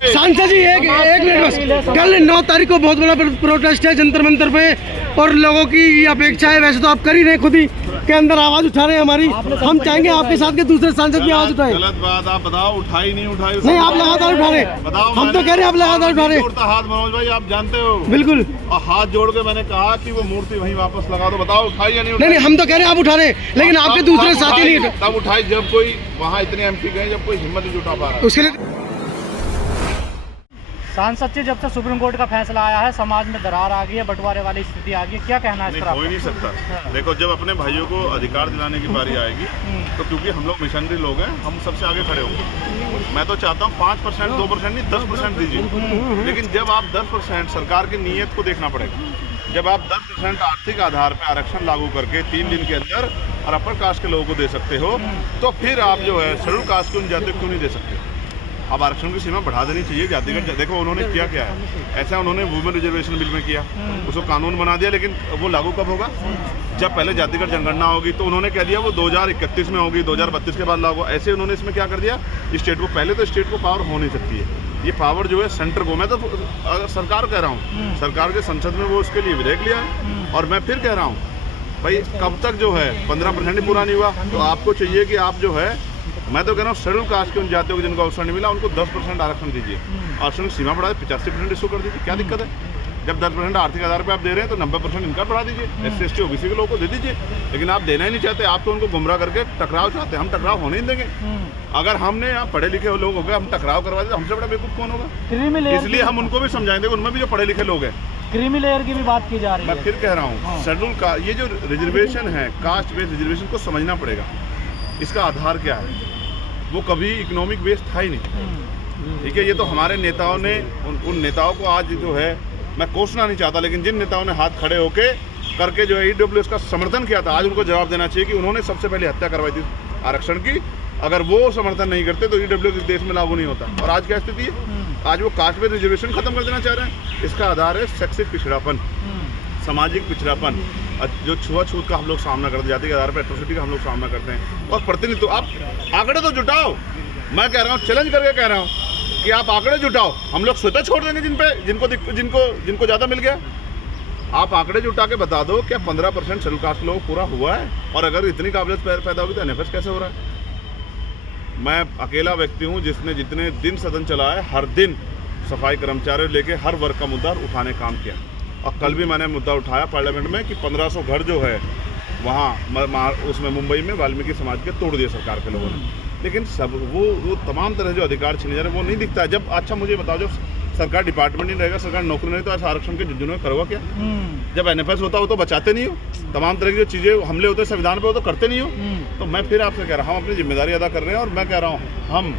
सांसद जी एक मिनट बस। कल 9 तारीख को बहुत बड़ा प्रोटेस्ट है जंतर मंतर पे और लोगों की अपेक्षा है। वैसे तो आप कर ही रहे खुद ही के अंदर आवाज उठा रहे हैं हमारी। हम चाहेंगे आपके साथ के दूसरे सांसद भी आवाज उठाए। गलत बात आप बताओ, उठाई नहीं उठाई? नहीं, आप लगातार उठा रहे। बताओ, हम तो कह रहे हैं आप लगातार उठा रहे। हाथ मनोज भाई आप जानते हो बिल्कुल, और हाथ जोड़ के मैंने कहा कि वो मूर्ति वहीं वापस लगा दो। बताओ उठाई या नहीं? नहीं, हम तो कह रहे हैं आप उठा रहे, लेकिन आपके दूसरे साथी नहीं। तब उठाई जब कोई वहाँ इतने MP गए, जब कोई हिम्मत नहीं जुटा पा रहा। उसके लिए सांसद जी, जब से सुप्रीम कोर्ट का फैसला आया है समाज में दरार आ गई है, बंटवारे वाली स्थिति आ गई है, क्या कहना है इस पर? हो ही नहीं सकता। देखो, जब अपने भाइयों को अधिकार दिलाने की बारी आएगी तो क्योंकि हम लोग मिशनरी लोग हैं, हम सबसे आगे खड़े होंगे। मैं तो चाहता हूँ 5%, 2% नहीं 10% दीजिए, लेकिन जब आप 10% सरकार की नीयत को देखना पड़ेगा। जब आप 10% आर्थिक आधार पर आरक्षण लागू करके 3 दिन के अंदर और अपर कास्ट के लोगों को दे सकते हो, तो फिर आप जो है शेड्यूल कास्ट को जाति क्यों नहीं दे सकते? अब आरक्षण की सीमा बढ़ा देनी चाहिए जातिगत। देखो उन्होंने किया क्या है, ऐसा उन्होंने वुमेन रिजर्वेशन बिल में किया, उसको कानून बना दिया, लेकिन वो लागू कब होगा? जब पहले जातिगत जनगणना होगी। तो उन्होंने कह दिया वो 2031 में होगी, 2032 के बाद लागू। ऐसे उन्होंने इसमें क्या कर दिया, स्टेट को, पहले तो स्टेट को पावर हो नहीं सकती है, ये पावर जो है सेंटर को। मैं तो अगर सरकार कह रहा हूँ, सरकार के संसद में वो उसके लिए विधेयक लिया है। और मैं फिर कह रहा हूँ भाई, कब तक जो है 15% ही पूरा नहीं हुआ, तो आपको चाहिए कि आप जो है, मैं तो कह रहा हूँ शेड्यूल कास्ट के उन जातियों को जिनको अवसर नहीं मिला उनको 10% आरक्षण दीजिए। आरक्षण की सीमा बढ़ा 85% इसको कर दीजिए, क्या दिक्कत है? जब 10% आर्थिक आधार पे आप दे रहे हैं तो 90% इनका बढ़ा दीजिए, SC/ST OBC के लोगों को दे दीजिए। लेकिन आप देना ही नहीं चाहते, आप तो उनको गुमराह करके टकराव चाहते हैं। हम टकराव होने ही देंगे। अगर हमने यहाँ पढ़े लिखे लोग हो गए, हम टकराव करवा दें, हमसे बड़ा बेवकूफ कौन होगा? इसलिए हम उनको भी समझाएंगे, उनमें भी जो पढ़े लिखे लोग हैं। क्रीमी लेयर की भी बात की जा रही है। मैं फिर कह रहा हूँ, शेड्यूल का ये जो रिजर्वेशन है, कास्ट बेस्ड रिजर्वेशन को समझना पड़ेगा। इसका आधार क्या है? वो कभी इकोनॉमिक बेस्ड था ही नहीं। ठीक है, ये तो हमारे नेताओं ने उन नेताओं को आज जो है, मैं कोसना नहीं चाहता, लेकिन जिन नेताओं ने हाथ खड़े होके करके जो है EWS का समर्थन किया था, आज उनको जवाब देना चाहिए कि उन्होंने सबसे पहले हत्या करवाई थी आरक्षण की। अगर वो समर्थन नहीं करते तो EWS इस देश में लागू नहीं होता। और आज क्या स्थिति है? आज वो कास्ट बेस्ड रिजर्वेशन खत्म कर देना चाह रहे हैं। इसका आधार है शैक्षिक पिछड़ापन, सामाजिक पिछड़ापन, जो छुआछूत का हम लोग सामना करते हैं, जाति के आधार पर एट्रोसिटी का हम लोग सामना करते हैं। और प्रतिनिधित्व, आप आंकड़े तो जुटाओ। मैं कह रहा हूँ, चैलेंज करके कह रहा हूँ कि आप आंकड़े जुटाओ। हम लोग स्वतः छोड़ देंगे जिनको ज़्यादा मिल गया। आप आंकड़े जुटा के बता दो क्या 15% शेड्यूल कास्ट लोग पूरा हुआ है? और अगर इतनी काबिलियत पैदा होगी तो NFS कैसे हो रहा है? मैं अकेला व्यक्ति हूँ जिसने जितने दिन सदन चला है, हर दिन सफाई कर्मचारी लेके हर वर्ग का मुद्दा उठाने काम किया। और कल भी मैंने मुद्दा उठाया पार्लियामेंट में कि 1500 घर जो है वहाँ उसमें मुंबई में वाल्मीकि समाज के तोड़ दिए सरकार के लोगों ने। लेकिन सब वो तमाम तरह जो अधिकार छीने जा रहे हैं वो नहीं दिखता है। जब अच्छा मुझे बताओ, जब सरकार डिपार्टमेंट नहीं रहेगा, सरकार नौकरी नहीं, तो ऐसा आरक्षण के जिन्होंने करोगा क्या? जब NFS होता हो तो बचाते नहीं हो, तमाम तरह की जो चीज़ें हमले होते हैं संविधान पर, वो तो करते नहीं हो। तो मैं फिर आपसे कह रहा हूँ, हम अपनी जिम्मेदारी अदा कर रहे हैं। और मैं कह रहा हूँ, हम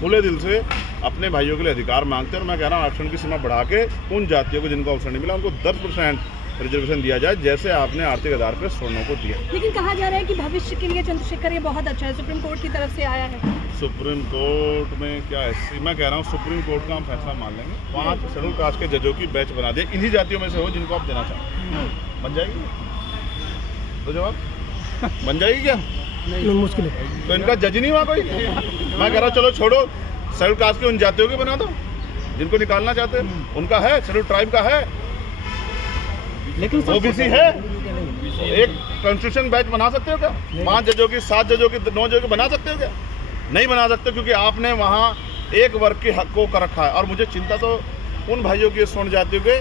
खुले दिल से अपने भाइयों के लिए अधिकार मांगते हैं। और मैं कह रहा हूँ, आरक्षण की सीमा बढ़ा के उन जातियों को जिनको अवसर नहीं मिला उनको 10% रिजर्वेशन दिया जाए, जैसे आपने आर्थिक आधार पर स्वर्णों को दिया। लेकिन कहा जा रहा है कि भविष्य के लिए चंद्रशेखर ये बहुत अच्छा है, सुप्रीम कोर्ट की तरफ से आया है। सुप्रीम कोर्ट में क्या है? मैं कह रहा हूँ सुप्रीम कोर्ट का हम फैसला मान लेंगे। 5 शेड्यूल कास्ट के जजों की बैच बना दिए, इन्हीं जातियों में से हो जिनको आप देना चाहते। बन जाएगी? तो जवाब बन जाएगी क्या? नहीं, मुश्किल है। तो इनका जज नहीं हुआ कोई? मैं कह रहा हूँ, चलो छोड़ो, शेड्यूल कास्ट की उन जातियों की बना दो जिनको निकालना चाहते हैं। उनका है, शेड्यूल ट्राइब का है, लेकिन OBC है। एक कॉन्स्टिट्यूशन बैच बना सकते हो क्या? 5 जजों की, 7 जजों की, 9 जजों की बना सकते हो क्या? नहीं बना सकते, क्योंकि आपने वहाँ एक वर्ग के हक को कर रखा है। और मुझे चिंता तो उन भाइयों की, स्वर्ण जातियों के,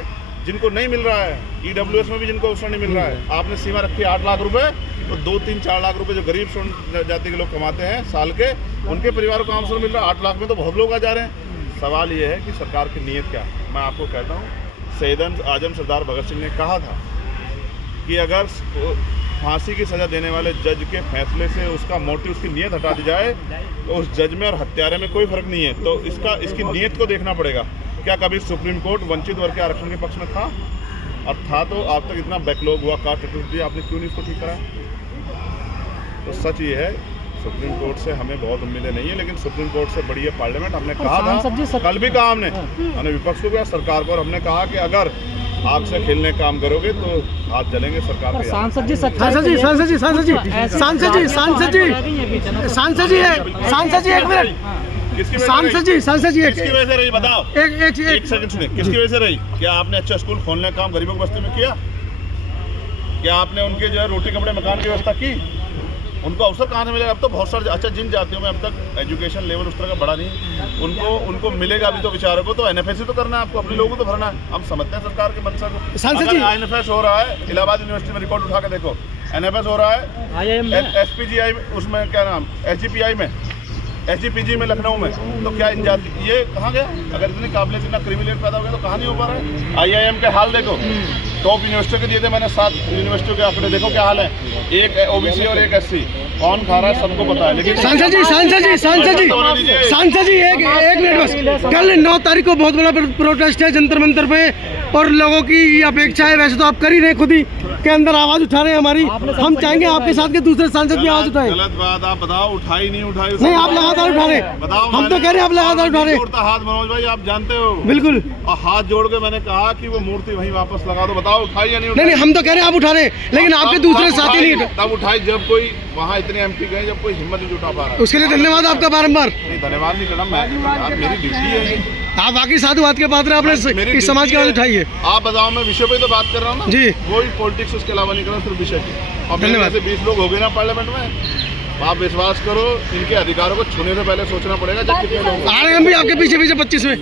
जिनको नहीं मिल रहा है। EWS में भी जिनको अवसर नहीं मिल रहा है। आपने सीमा रखी 8 लाख रुपए, तो 2-3-4 लाख रुपए जो गरीब स्वर्ण जाति के लोग कमाते हैं साल के, उनके परिवारों को अवसर मिल रहा है। 8 लाख में तो बहुत लोग आ जा रहे हैं। सवाल ये है कि सरकार की नीयत क्या है? मैं आपको कहता हूँ, शहीद आजम सरदार भगत सिंह ने कहा था कि अगर फांसी की सज़ा देने वाले जज के फैसले से उसका मोटिव, उसकी नीयत हटा दी जाए, तो उस जज में और हत्यारे में कोई फर्क नहीं है। तो इसकी नीयत को देखना पड़ेगा। क्या कभी सुप्रीम कोर्ट वंचित वर्ग के आरक्षण के पक्ष में था? और था तो अब तक इतना बैकलॉग हुआ, कास्ट एट्रोसिटी, आपने क्यों नहीं इसको ठीक कराया? तो सच ये है, सुप्रीम कोर्ट से हमें बहुत उम्मीदें नहीं है, लेकिन सुप्रीम कोर्ट से बड़ी है पार्लियामेंट। हमने कहा था, कल भी कहा हमने विपक्ष को भी, सरकार को, और हमने कहा कि अगर आग से खेलने काम करोगे तो हाथ जलेंगे सरकार के। सांसद जी एक मिनट, किसकी वजह से सांसद जी किसकी वजह से रही बताओ? एक एक सेकंड सुनिए, किसकी वजह से रही? क्या आपने अच्छा स्कूल खोलने का काम गरीबों की बस्ती में किया? क्या आपने उनके जो है रोटी कपड़े मकान की व्यवस्था की? उनको अवसर कहाँ से मिलेगा? अब तो बहुत सारे अच्छा जिन जातियों में अब तक एजुकेशन लेवल उस तरह का बड़ा नहीं, उनको मिलेगा भी तो बेचारों को तो एनएफएस तो करना है, आपको अपने लोगों को तो भरना है। हम समझते हैं सरकार के मंशा को। सांसद जी एनएफएस हो रहा है इलाहाबाद यूनिवर्सिटी में, रिकॉर्ड उठा के देखो, एनएफएस हो रहा है एसपीजीआई उसमें क्या नाम एसजीपीआई में, एसजीपीजी में लखनऊ में, तो क्या इन जाति ये कहाँ गया? अगर इतनी काबिलियत इतना क्रिमिनल पैदा हो गया तो कहाँ नहीं हो पा रहा है? आईआईएम के हाल देखो, टॉप यूनिवर्सिटी के दिए थे मैंने 7 यूनिवर्सिटियों के आंकड़े, देखो क्या हाल है, एक ओबीसी और एक एससी, कौन खा रहा है सबको पता है। लेकिन सांसद जी एक मिनट बस। कल 9 तारीख को बहुत बड़ा प्रोटेस्ट है जंतर मंतर पे और लोगों की ये अपेक्षा है, वैसे तो आप कर ही रहे खुद ही के अंदर आवाज उठा रहे हैं हमारी, हम चाहेंगे आपके साथ के दूसरे सांसद भी आवाज उठाए। गलत बात आप बताओ, उठाई नहीं उठाई? नहीं आप लगातार उठा रहे, बताओ। हम तो कह रहे हैं आप लगातार उठा रहे। हाथ मनोज भाई आप जानते हो बिल्कुल, और हाथ जोड़ के मैंने कहा कि वो मूर्ति वहीं वापस लगा दो, बताओ उठाई या नहीं उठाई? नहीं हम तो कह रहे हैं आप उठा रहे, लेकिन आपके दूसरे साथी नहीं। तब उठाई जब कोई वहाँ इतने एमपी गए, जब कोई हिम्मत नहीं जुटा पा रहा। उसके लिए धन्यवाद आपका बारंबार। नहीं धन्यवाद नहीं करना, मैं मेरी ड्यूटी है ये। आप बाकी साधुवाद के पात्र आपने इस समाज की आवाज उठाई है। आप बताओ, मैं विषय पे तो बात कर रहा हूँ ना जी, कोई पॉलिटिक्स उसके अलावा नहीं कर रहा, सिर्फ विषय की। और धन्यवाद। 20 लोग हो गए ना पार्लियामेंट में, आप विश्वास करो इनके अधिकारों को छूने से पहले सोचना पड़ेगा जब कितने लोग आ रहे हैं हम भी आपके पीछे 25 में।